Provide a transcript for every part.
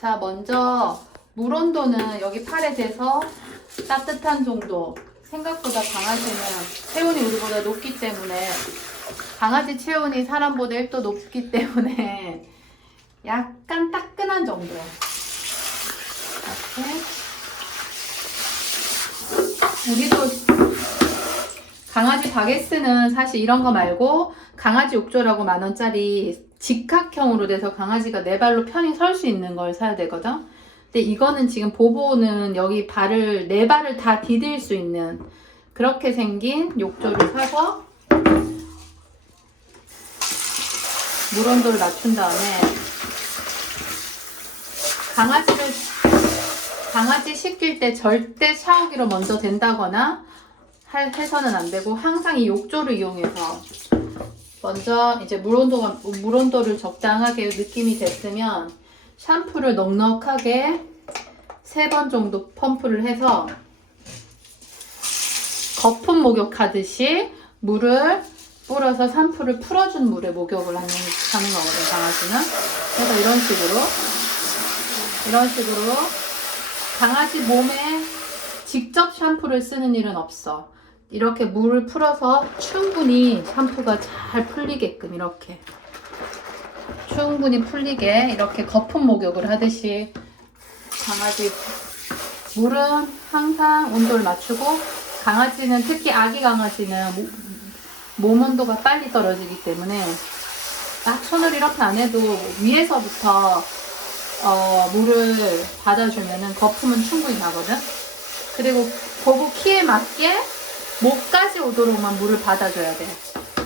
자, 먼저 물 온도는 여기 팔에 대서 따뜻한 정도. 생각보다 강아지는 체온이 우리보다 높기 때문에, 강아지 체온이 사람보다 1도 높기 때문에 약간 따끈한 정도. 이렇게. 우리도 강아지 바게스는 사실 이런 거 말고 강아지 욕조라고 10,000원짜리 직각형으로 돼서 강아지가 네 발로 편히 설 수 있는 걸 사야 되거든. 근데 이거는 지금 보보는 여기 발을 네 발을 다 디딜 수 있는 그렇게 생긴 욕조를 사서 물 온도를 낮춘 다음에 강아지 씻길 때 절대 샤워기로 먼저 댄다거나 해서는 안 되고, 항상 이 욕조를 이용해서 먼저 이제 물 온도를 적당하게 느낌이 됐으면 샴푸를 넉넉하게 3번 정도 펌프를 해서 거품 목욕하듯이 물을 뿌려서 샴푸를 풀어준 물에 목욕을 하는 거거든, 강아지는. 그래서 이런 식으로 강아지 몸에 직접 샴푸를 쓰는 일은 없어. 이렇게 물을 풀어서 충분히 샴푸가 잘 풀리게끔 이렇게 충분히 풀리게 이렇게 거품 목욕을 하듯이 강아지 물은 항상 온도를 맞추고, 강아지는 특히 아기 강아지는 몸 온도가 빨리 떨어지기 때문에 딱 손을 이렇게 안 해도 위에서부터 물을 받아주면은 거품은 충분히 나거든. 그리고 보부 키에 맞게 목까지 오도록만 물을 받아줘야 돼.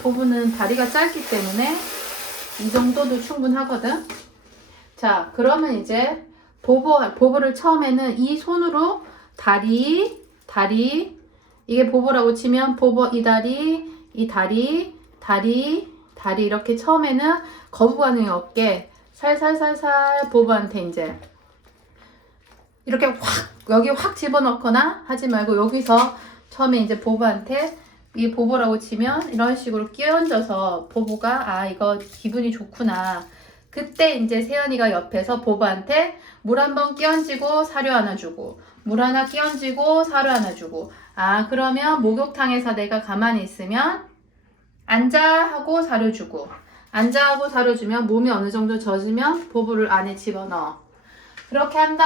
보부는 다리가 짧기 때문에 이 정도도 충분하거든. 자, 그러면 이제 보부를 처음에는 이 손으로 다리, 이게 보부라고 치면 보부 이 다리 이렇게 처음에는 거부감이 없게 살살살살 보부한테 이제 이렇게 여기 확 집어넣거나 하지 말고, 여기서 처음에 이제 보부한테 이 보보라고 치면 이런 식으로 끼얹어서 보보가 이거 기분이 좋구나. 그때 이제 세연이가 옆에서 보보한테 물 한번 끼얹고 사료 하나 주고, 물 하나 끼얹고 사료 하나 주고, 그러면 목욕탕에서 내가 가만히 있으면 앉아 하고 사료 주고, 앉아 하고 사료 주면 몸이 어느 정도 젖으면 보보를 안에 집어넣어. 그렇게 한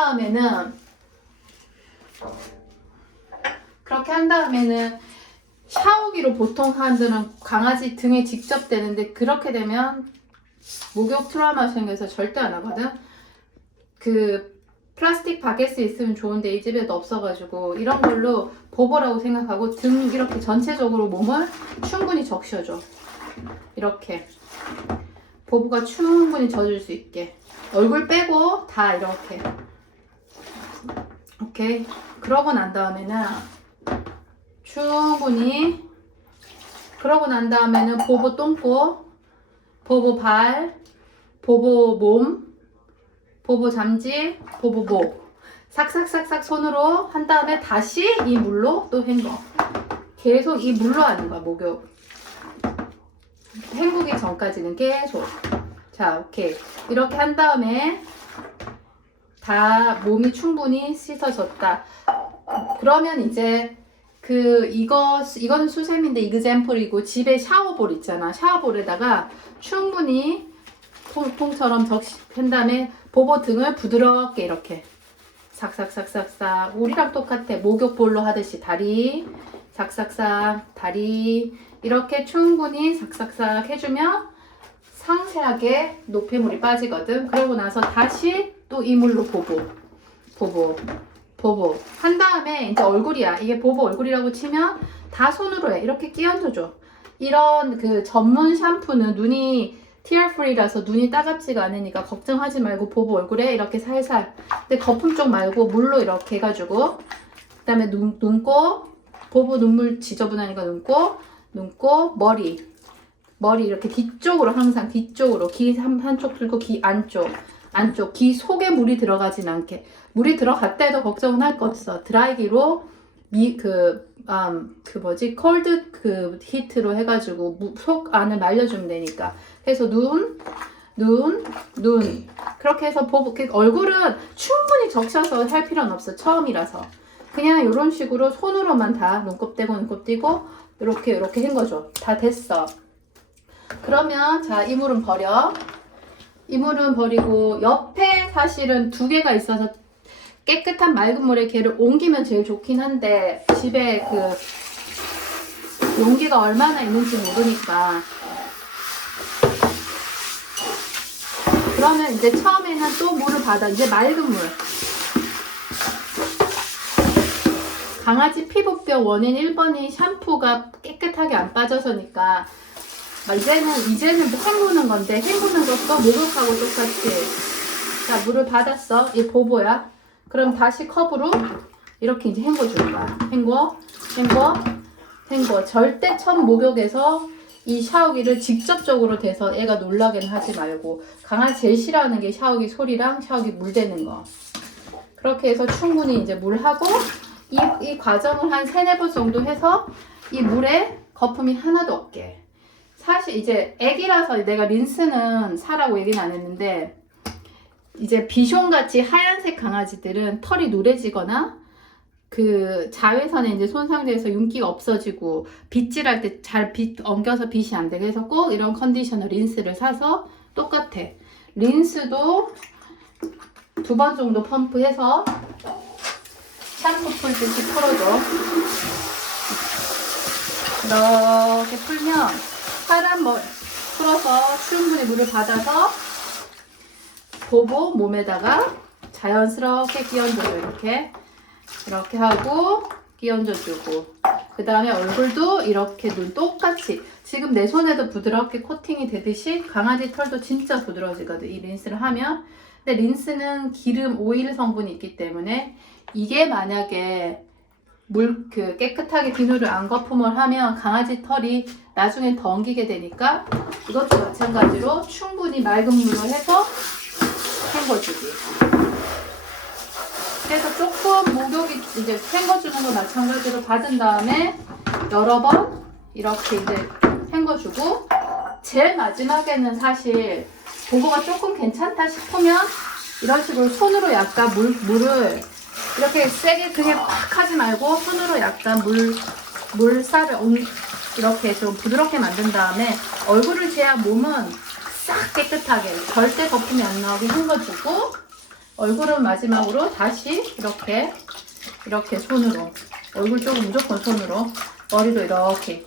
다음에는 샤워기로 보통 사람들은 강아지 등에 직접 대는데, 그렇게 되면 목욕 트라우마 생겨서 절대 안 하거든. 그 플라스틱 바게트 있으면 좋은데 이 집에도 없어가지고 이런 걸로 보보라고 생각하고 등 이렇게 전체적으로 몸을 충분히 적셔줘. 이렇게 보보가 충분히 젖을 수 있게 얼굴 빼고 다 이렇게. 오케이. 그러고 난 다음에는 보보 똥꼬, 보보 발, 보보 몸, 보보 잠지, 보보 목 싹싹싹싹 손으로 한 다음에 다시 이 물로 또 헹궈. 계속 이 물로 하는 거야, 목욕. 헹구기 전까지는 계속. 자, 오케이. 이렇게 한 다음에 다 몸이 충분히 씻어졌다. 그러면 이제 이거는 수세미인데 이그젬플이고, 집에 샤워볼 있잖아. 샤워볼에다가 충분히 통처럼 한 다음에 보보 등을 부드럽게 이렇게 싹싹싹싹싹, 우리랑 똑같아. 목욕볼로 하듯이 다리 싹싹싹, 다리 이렇게 충분히 싹싹싹 해주면 상세하게 노폐물이 빠지거든. 그러고 나서 다시 또 이 물로 보보 한 다음에 이제 얼굴이야. 이게 보보 얼굴이라고 치면 다 손으로 해. 이렇게 끼얹어줘. 이런 그 전문 샴푸는 눈이 tear free라서 눈이 따갑지가 않으니까 걱정하지 말고 보보 얼굴에 이렇게 살살. 근데 거품 쪽 말고 물로 이렇게 해가지고, 그 다음에 눈곱, 보보 눈물 지저분하니까 눈곱, 머리 이렇게 뒤쪽으로, 항상 뒤쪽으로 귀 한쪽 들고 귀 안쪽 귀 속에 물이 들어가진 않게. 물이 들어갔다 해도 걱정은 할 거 없어. 드라이기로 콜드 히트로 해가지고 속 안을 말려주면 되니까. 그래서 눈, 눈. 그렇게 해서 얼굴은 충분히 적셔서 할 필요는 없어. 처음이라서. 그냥 이런 식으로 손으로만 다 눈곱 떼고 이렇게 헹궈줘. 다 됐어. 그러면 자, 이물은 버려. 이물은 버리고 옆에 사실은 두 개가 있어서 깨끗한 맑은 물에 걔를 옮기면 제일 좋긴 한데 집에 그 용기가 얼마나 있는지 모르니까. 그러면 이제 처음에는 또 물을 받아. 이제 맑은 물. 강아지 피부병 원인 1번이 샴푸가 깨끗하게 안 빠져서니까 이제는 헹구는 건데 헹구는 것도 목욕하고 똑같이. 자, 물을 받았어. 이 보보야. 그럼 다시 컵으로 이렇게 이제 헹궈줄 거야. 헹궈. 절대 첫 목욕에서 이 샤워기를 직접적으로 대서 애가 놀라게는 하지 말고. 강아지 제일 싫어하는 게 샤워기 소리랑 샤워기 물 대는 거. 그렇게 해서 충분히 이제 물하고 이 과정을 한 3-4번 정도 해서 이 물에 거품이 하나도 없게. 사실 이제 애기라서 내가 린스는 사라고 얘기는 안 했는데 이제 비숑같이 하얀색 강아지들은 털이 누래지거나 그 자외선에 이제 손상돼서 윤기가 없어지고 빗질할 때 잘 엉겨서 빗이 안 되게 해서 꼭 이런 컨디셔너 린스를 사서 똑같아. 린스도 2번 정도 펌프해서 샴푸 풀듯이 풀어줘. 이렇게 풀면 파란 머리 풀어서 충분히 물을 받아서 보보 몸에다가 자연스럽게 끼얹어줘. 이렇게 하고 끼얹어주고 그 다음에 얼굴도 이렇게 눈 똑같이 지금 내 손에도 부드럽게 코팅이 되듯이 강아지 털도 진짜 부드러워지거든 이 린스를 하면. 근데 린스는 기름 오일 성분이 있기 때문에 이게 만약에 깨끗하게 비누를 안 거품을 하면 강아지 털이 나중엔 더 엉기게 되니까 이것도 마찬가지로 충분히 맑은 물로 해서 헹궈주기. 그래서 조금 목욕이 이제 헹궈주는 거 마찬가지로 받은 다음에 여러 번 이렇게 이제 헹궈주고 제일 마지막에는 사실 보고가 조금 괜찮다 싶으면 이런 식으로 손으로 약간 물을 이렇게 세게 그냥 팍 하지 말고 손으로 약간 물살을 이렇게 좀 부드럽게 만든 다음에 얼굴을 제한 몸은 싹 깨끗하게 절대 거품이 안 나오게 헹궈주고 얼굴은 마지막으로 다시 이렇게 손으로 얼굴 쪽은 무조건 손으로 머리도 이렇게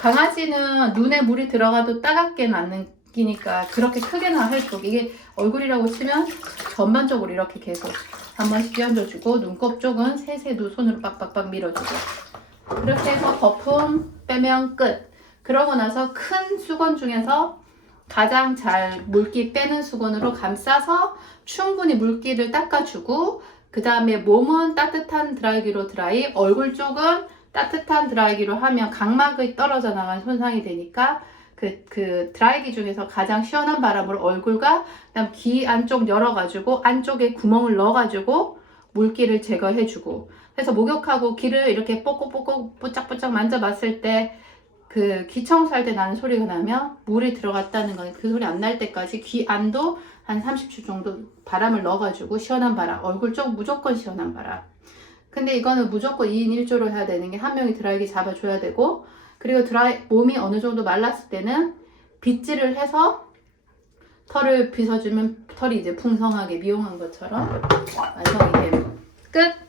강아지는 눈에 물이 들어가도 따갑게는 안 느끼니까 그렇게 크게는 할 거. 이게 얼굴이라고 치면 전반적으로 이렇게 계속 한 번씩 끼얹어주고 눈곱 쪽은 세세도 손으로 빡빡빡 밀어주고 그렇게 해서 거품 빼면 끝. 그러고 나서 큰 수건 중에서 가장 잘 물기 빼는 수건으로 감싸서 충분히 물기를 닦아주고 그 다음에 몸은 따뜻한 드라이기로 드라이, 얼굴 쪽은 따뜻한 드라이기로 하면 각막이 떨어져 나간 손상이 되니까 그 드라이기 중에서 가장 시원한 바람으로 얼굴과 그다음 귀 안쪽 열어가지고 안쪽에 구멍을 넣어가지고 물기를 제거해주고 그래서 목욕하고 귀를 이렇게 뽀꼬뽀꼬 뽀짝뽀짝 만져봤을 때 그 귀 청소할 때 나는 소리가 나면 물이 들어갔다는 건 그 소리 안 날 때까지 귀 안도 한 30초 정도 바람을 넣어가지고 시원한 바람, 얼굴 쪽 무조건 시원한 바람. 근데 이거는 무조건 2인 1조로 해야 되는 게 한 명이 드라이기 잡아줘야 되고 그리고 몸이 어느 정도 말랐을 때는 빗질을 해서 털을 빗어주면 털이 이제 풍성하게 미용한 것처럼 완성이 되는 끝!